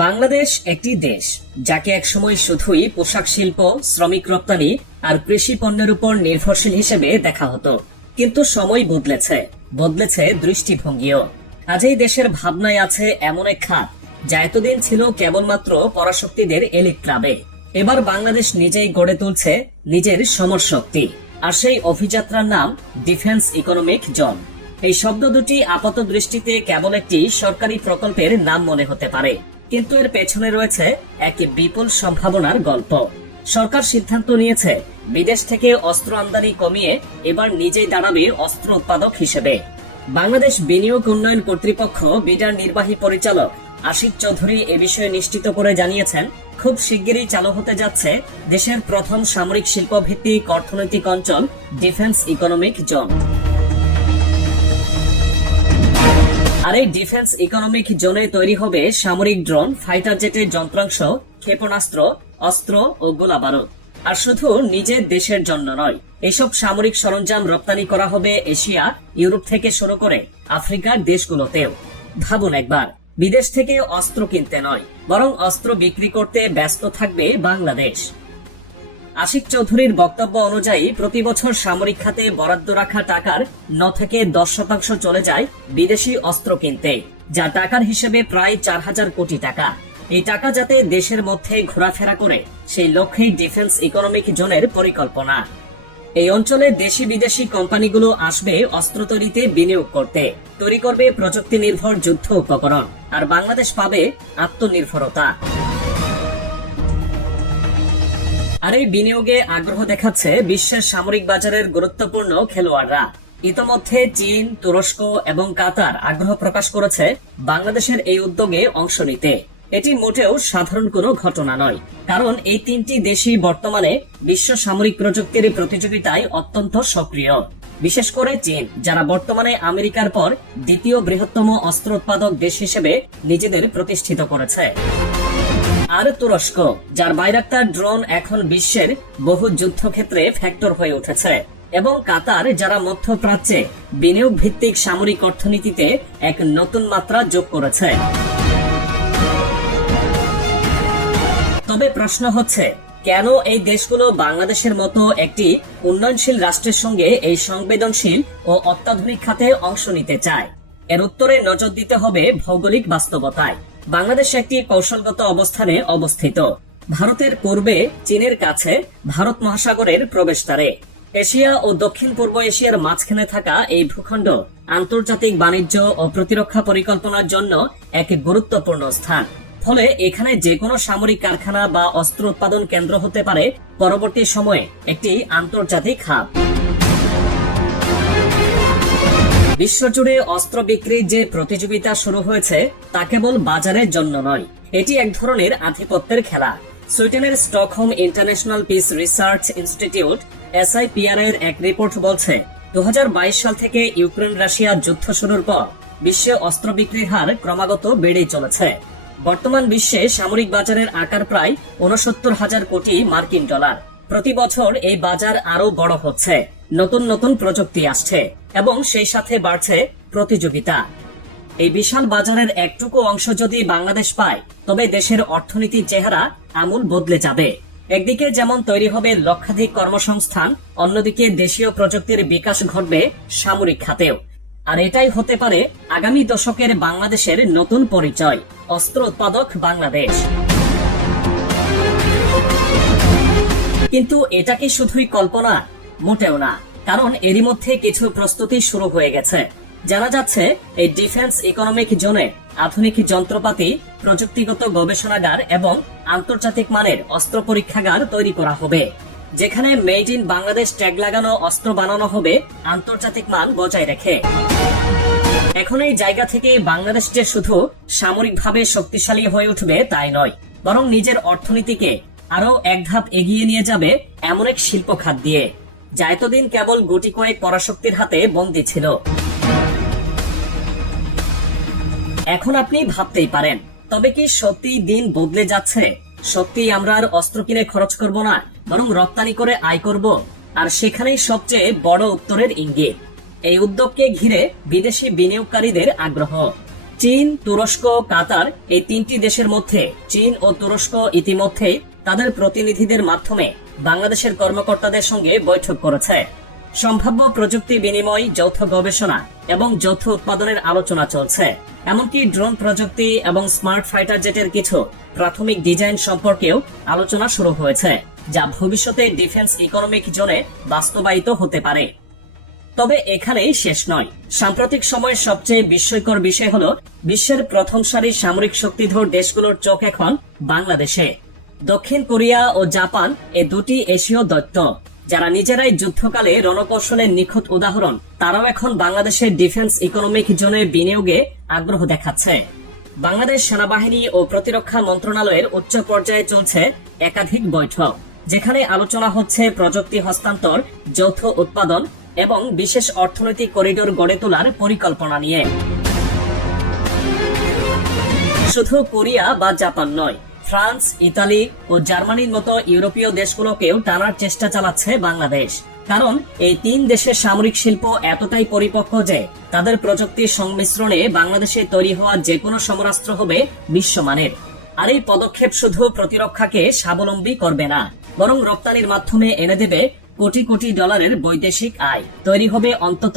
বাংলাদেশ একটি দেশ যাকে একসময় শুধুই পোশাক শিল্প, শ্রমিক রপ্তানি আর কৃষি পণ্যের উপর নির্ভরশীল হিসেবে দেখা হতো। কিন্তু সময় বদলেছে দৃষ্টিভঙ্গিও। আজ এই দেশের ভাবনায় আছে এমন এক খাত যা এতদিন ছিল কেবলমাত্র পরাশক্তিদের এলিট ক্লাবে। এবার বাংলাদেশ নিজেই গড়ে তুলছে নিজের সমর শক্তি, আর সেই অভিযাত্রার নাম ডিফেন্স ইকোনমিক জোন। এই শব্দ দুটি আপাত দৃষ্টিতে কেবল একটি সরকারি প্রকল্পের নাম মনে হতে পারে, কিন্তু এর পেছনে রয়েছে এক বিপুল সম্ভাবনার গল্প। সরকার সিদ্ধান্ত নিয়েছে বিদেশ থেকে অস্ত্র আমদানি কমিয়ে এবার নিজেই দাঁড়াবে অস্ত্র উৎপাদক হিসেবে। বাংলাদেশ বিনিয়োগ উন্নয়ন কর্তৃপক্ষ বিডার নির্বাহী পরিচালক আশিক চৌধুরী এ বিষয়ে নিশ্চিত করে জানিয়েছেন, খুব শিগগিরই চালু হতে যাচ্ছে দেশের প্রথম সামরিক শিল্প ভিত্তিক অর্থনৈতিক অঞ্চল ডিফেন্স ইকোনমিক জোন। আর এই ডিফেন্স ইকোনমিক জোনে তৈরি হবে সামরিক ড্রোন, ফাইটার জেটের যন্ত্রাংশ, ক্ষেপণাস্ত্র, অস্ত্র ও গোলাবারুদ। আর শুধু নিজের দেশের জন্য নয়, এসব সামরিক সরঞ্জাম রপ্তানি করা হবে এশিয়া, ইউরোপ থেকে শুরু করে আফ্রিকার দেশগুলোতেও। ভাবুন একবার, বিদেশ থেকে অস্ত্র কিনতে নয়, বরং অস্ত্র বিক্রি করতে ব্যস্ত থাকবে বাংলাদেশ। আশিক চৌধুরীর বক্তব্য অনুযায়ী প্রতি বছর সামরিক খাতে বরাদ্দ রাখা টাকার 9 থেকে 10% চলে যায় বিদেশি অস্ত্র কিনতে, যা টাকার হিসেবে প্রায় 4000 কোটি টাকা। এই টাকা যাতে দেশের মধ্যে ঘোরাফেরা করে, সেই লক্ষ্যেই ডিফেন্স ইকোনমিক জোনের পরিকল্পনা। এই অঞ্চলে দেশি বিদেশি কোম্পানিগুলো আসবে অস্ত্র তৈরিতে বিনিয়োগ করতে, তৈরি করবে প্রযুক্তি নির্ভর যুদ্ধ উপকরণ, আর বাংলাদেশ পাবে আত্মনির্ভরতা। আর এই বিনিয়োগে আগ্রহ দেখাচ্ছে বিশ্বের সামরিক বাজারের গুরুত্বপূর্ণ খেলোয়াড়রা। ইতোমধ্যে চীন, তুরস্ক এবং কাতার আগ্রহ প্রকাশ করেছে বাংলাদেশের এই উদ্যোগে অংশ নিতে। এটি মোটেও সাধারণ কোনো ঘটনা নয়, কারণ এই তিনটি দেশই বর্তমানে বিশ্ব সামরিক প্রযুক্তির প্রতিযোগিতায় অত্যন্ত সক্রিয়। বিশেষ করে চীন, যারা বর্তমানে আমেরিকার পর দ্বিতীয় বৃহত্তম অস্ত্র উৎপাদক দেশ হিসেবে নিজেদের প্রতিষ্ঠিত করেছে। আর তুরস্ক, যার বাইরাক্তার ড্রোন এখন বিশ্বের বহু যুদ্ধক্ষেত্রে ফ্যাক্টর হয়ে উঠেছে। এবং কাতার, যারা মধ্যপ্রাচ্যে বিনিয়োগ ভিত্তিক সামরিক অর্থনীতিতে এক নতুন মাত্রা যোগ করেছে। তবে প্রশ্ন হচ্ছে, কেন এই দেশগুলো বাংলাদেশের মতো একটি উন্নয়নশীল রাষ্ট্রের সঙ্গে এই সংবেদনশীল ও অত্যাধুনিক খাতে অংশ নিতে চায়? এর উত্তরে নজর দিতে হবে ভৌগোলিক বাস্তবতায়। বাংলাদেশ একটি কৌশলগত অবস্থানে অবস্থিত। ভারতের পূর্বে, চীনের কাছে, ভারত মহাসাগরের প্রবেশদ্বারে। এশিয়া ও দক্ষিণ পূর্ব এশিয়ার মাঝখানে থাকা এই ভূখণ্ড আন্তর্জাতিক বাণিজ্য ও প্রতিরক্ষা পরিকল্পনার জন্য এক গুরুত্বপূর্ণ স্থান। ফলে এখানে যে কোনো সামরিক কারখানা বা অস্ত্র উৎপাদন কেন্দ্র হতে পারে পরবর্তী সময়ে একটি আন্তর্জাতিক হাব। বিশ্বজুড়ে অস্ত্র বিক্রির যে প্রতিযোগিতা শুরু হয়েছে, তা কেবল বাজারের জন্য নয়, এটি এক ধরনের আধিপত্যের খেলা। সুইডেনের Stockholm international piece research institute SIPR এর এক রিপোর্ট বলছে, 2022 সাল থেকে ইউক্রেন রাশিয়া যুদ্ধ শুরুর পর বিশ্বে অস্ত্র বিক্রির হার ক্রমাগত বেড়েই চলেছে। বর্তমান বিশ্বে সামরিক বাজারের আকার প্রায় 69,000 কোটি মার্কিন ডলার। প্রতি বছর এই বাজার আরো বড় হচ্ছে, নতুন নতুন প্রযুক্তি আসছে এবং সেই সাথে বাড়ছে প্রতিযোগিতা। এই বিশাল বাজারের একটুকু অংশ যদি বাংলাদেশ পায়, তবে দেশের অর্থনীতির চেহারা আমূল বদলে যাবে। একদিকে যেমন তৈরি হবে লক্ষাধিক কর্মসংস্থান, অন্যদিকে দেশীয় প্রযুক্তির বিকাশ ঘটবে সামরিক খাতেও। আর এটাই হতে পারে আগামী দশকের বাংলাদেশের নতুন পরিচয়, অস্ত্র উৎপাদক বাংলাদেশ। কিন্তু এটা কি শুধুই কল্পনা? মোটেও না, কারণ এরই মধ্যে কিছু প্রস্তুতি শুরু হয়ে গেছে। জানা যাচ্ছে এই ডিফেন্স ইকোনমিক জোনে আধুনিক যন্ত্রপাতি, প্রযুক্তিগত গবেষণাগার এবং আন্তর্জাতিক মানের অস্ত্র পরীক্ষাগার তৈরি করা হবে, যেখানে মেড ইন বাংলাদেশ ট্যাগ লাগানো অস্ত্র বানানো হবে আন্তর্জাতিক মান বজায় রেখে। এখন এই জায়গা থেকে বাংলাদেশ যে শুধু সামরিকভাবে শক্তিশালী হয়ে উঠবে তাই নয়, বরং নিজের অর্থনীতিকে আরো এক ধাপ এগিয়ে নিয়ে যাবে এমন এক শিল্প খাত দিয়ে, যা এতদিন কেবল গুটি কয়েক পরাশক্তির হাতে বন্দী ছিল। এখন আপনি ভাবতেই পারেন, তবে কি সত্যি দিন বদলে যাচ্ছে? সত্যি আমরা আর অস্ত্র কিনে খরচ করব না, বরং রপ্তানি করে আয় করব? আর সেখানেই সবচেয়ে বড় উত্তরের ইঙ্গিত। এই উদ্যোগকে ঘিরে বিদেশি বিনিয়োগকারীদের আগ্রহ। চীন, তুরস্ক, কাতার এই তিনটি দেশের মধ্যে চীন ও তুরস্ক ইতিমধ্যে তাদের প্রতিনিধিদের মাধ্যমে বাংলাদেশের কর্মকর্তাদের সঙ্গে বৈঠক করেছে। সম্ভাব্য প্রযুক্তি বিনিময়, যৌথ গবেষণা এবং যৌথ উৎপাদনের আলোচনা চলছে। এমনকি ড্রোন প্রযুক্তি এবং স্মার্ট ফাইটার জেটের কিছু প্রাথমিক ডিজাইন সম্পর্কেও আলোচনা শুরু হয়েছে, যা ভবিষ্যতে ডিফেন্স ইকোনমিক জোনে বাস্তবায়িত হতে পারে। তবে এখানেই শেষ নয়। সাম্প্রতিক সময়ের সবচেয়ে বিস্ময়কর বিষয় হলো বিশ্বের প্রথম সারির সামরিক শক্তিধর দেশগুলোর চোখ এখন বাংলাদেশে। দক্ষিণ কোরিয়া ও জাপান এ দুটি এশীয় দৈত্য, যারা নিজেরাই যুদ্ধকালে রণকৌশলের নিখুঁত উদাহরণ, তারাও এখন বাংলাদেশের ডিফেন্স ইকোনমিক জোনে বিনিয়োগে আগ্রহ দেখাচ্ছে। বাংলাদেশ সেনাবাহিনী ও প্রতিরক্ষা মন্ত্রণালয়ের উচ্চ পর্যায়ে চলছে একাধিক বৈঠক, যেখানে আলোচনা হচ্ছে প্রযুক্তি হস্তান্তর, যৌথ উৎপাদন এবং বিশেষ অর্থনৈতিক করিডোর গড়ে তোলার পরিকল্পনা নিয়ে। শুধু কোরিয়া বা জাপান নয়, ফ্রান্স, ইতালি ও জার্মানির মতো ইউরোপীয় দেশগুলোকেও টানার চেষ্টা চালাচ্ছে বাংলাদেশ। কারণ এই তিন দেশের সামরিক শিল্প এতটাই পরিপক্ক যে তাদের প্রযুক্তির সংমিশ্রণে বাংলাদেশে তৈরি হওয়া যে কোনো সমরাস্ত্র হবে বিশ্বমানের। আর এই পদক্ষেপ শুধু প্রতিরক্ষাকে স্বাবলম্বী করবে না, বরং রপ্তানির মাধ্যমে এনে দেবে কোটি কোটি ডলারের বৈদেশিক আয়। তৈরি হবে অন্তত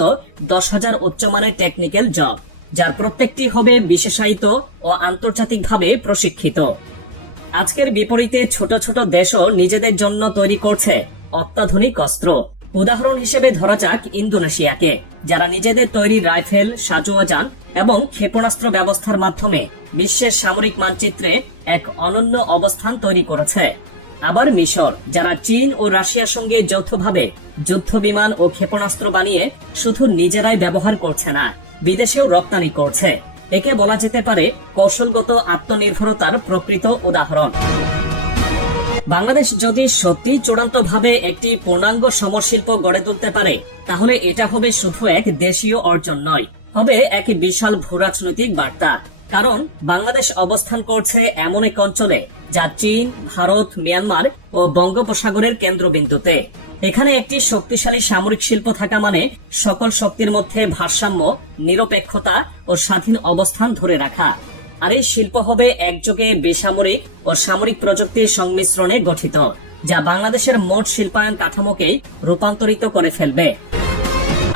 10,000 উচ্চমানের টেকনিক্যাল জব, যার প্রত্যেকটি হবে বিশেষায়িত ও আন্তর্জাতিকভাবে প্রশিক্ষিত। আজকের বিপরীতে ছোট ছোট দেশও নিজেদের জন্য তৈরি করছে অত্যাধুনিক অস্ত্র। উদাহরণ হিসেবে ধরা যাক ইন্দোনেশিয়াকে, যারা নিজেদের তৈরি রাইফেল, সাজোয়াজান এবং ক্ষেপণাস্ত্র ব্যবস্থার মাধ্যমে বিশ্বের সামরিক মানচিত্রে এক অনন্য অবস্থান তৈরি করেছে। আবার মিশর, যারা চীন ও রাশিয়ার সঙ্গে যৌথভাবে যুদ্ধ বিমান ও ক্ষেপণাস্ত্র বানিয়ে শুধু নিজেরাই ব্যবহার করছে না, বিদেশেও রপ্তানি করছে। একে বলা যেতে পারে কৌশলগত আত্মনির্ভরতার প্রকৃত উদাহরণ। বাংলাদেশ যদি সত্যি চূড়ান্তভাবে একটি পূর্ণাঙ্গ সমরশিল্প গড়ে তুলতে পারে, তাহলে এটা হবে শুধু এক দেশীয় অর্জন নয়, হবে এক বিশাল ভূরাজনৈতিক বার্তা। কারণ বাংলাদেশ অবস্থান করছে এমন এক অঞ্চলে যা চীন, ভারত, মিয়ানমার ও বঙ্গোপসাগরের কেন্দ্রবিন্দুতে। এখানে একটি শক্তিশালী সামরিক শিল্প থাকা মানে সকল শক্তির মধ্যে ভারসাম্য, নিরপেক্ষতা ও স্বাধীন অবস্থান ধরে রাখা। আর এই শিল্প হবে একযোগে বেসামরিক ও সামরিক প্রযুক্তির সংমিশ্রণে গঠিত, যা বাংলাদেশের মোট শিল্পায়ন কাঠামোকে রূপান্তরিত করে ফেলবে।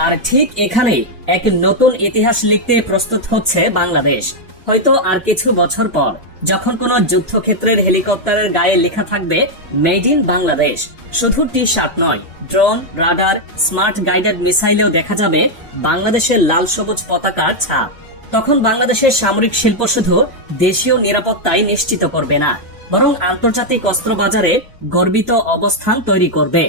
আর ঠিক এখানেই এক নতুন ইতিহাস লিখতে প্রস্তুত হচ্ছে বাংলাদেশ। হয়তো আর কিছু বছর পর যখন কোন যুদ্ধক্ষেত্রের হেলিকপ্টারের গায়ে লেখা থাকবে মেড ইন বাংলাদেশ, শুধু টি শার্ট নয়, ড্রোন, রাডার, স্মার্ট গাইডেড মিসাইলেও দেখা যাবে বাংলাদেশের লাল সবুজ পতাকার ছাপ। তখন বাংলাদেশের সামরিক শিল্প শুধু দেশীয় নিরাপত্তাই নিশ্চিত করবে না, বরং আন্তর্জাতিক অস্ত্র বাজারে গর্বিত অবস্থান তৈরি করবে।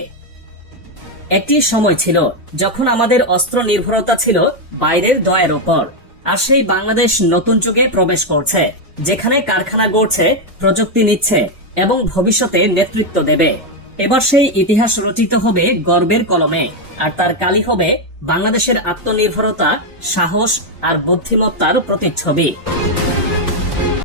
একটি সময় ছিল যখন আমাদের অস্ত্র নির্ভরতা ছিল বাইরের দয়ার উপর, আর সেই বাংলাদেশ নতুন যুগে প্রবেশ করছে, যেখানে কারখানা গড়ছে, প্রযুক্তি নিচ্ছে এবং ভবিষ্যতে নেতৃত্ব দেবে। এবার সেই ইতিহাস রচিত হবে গর্বের কলমে, আর তার কালি হবে বাংলাদেশের আত্মনির্ভরতা, সাহস আর বুদ্ধিমত্তার প্রতিচ্ছবি।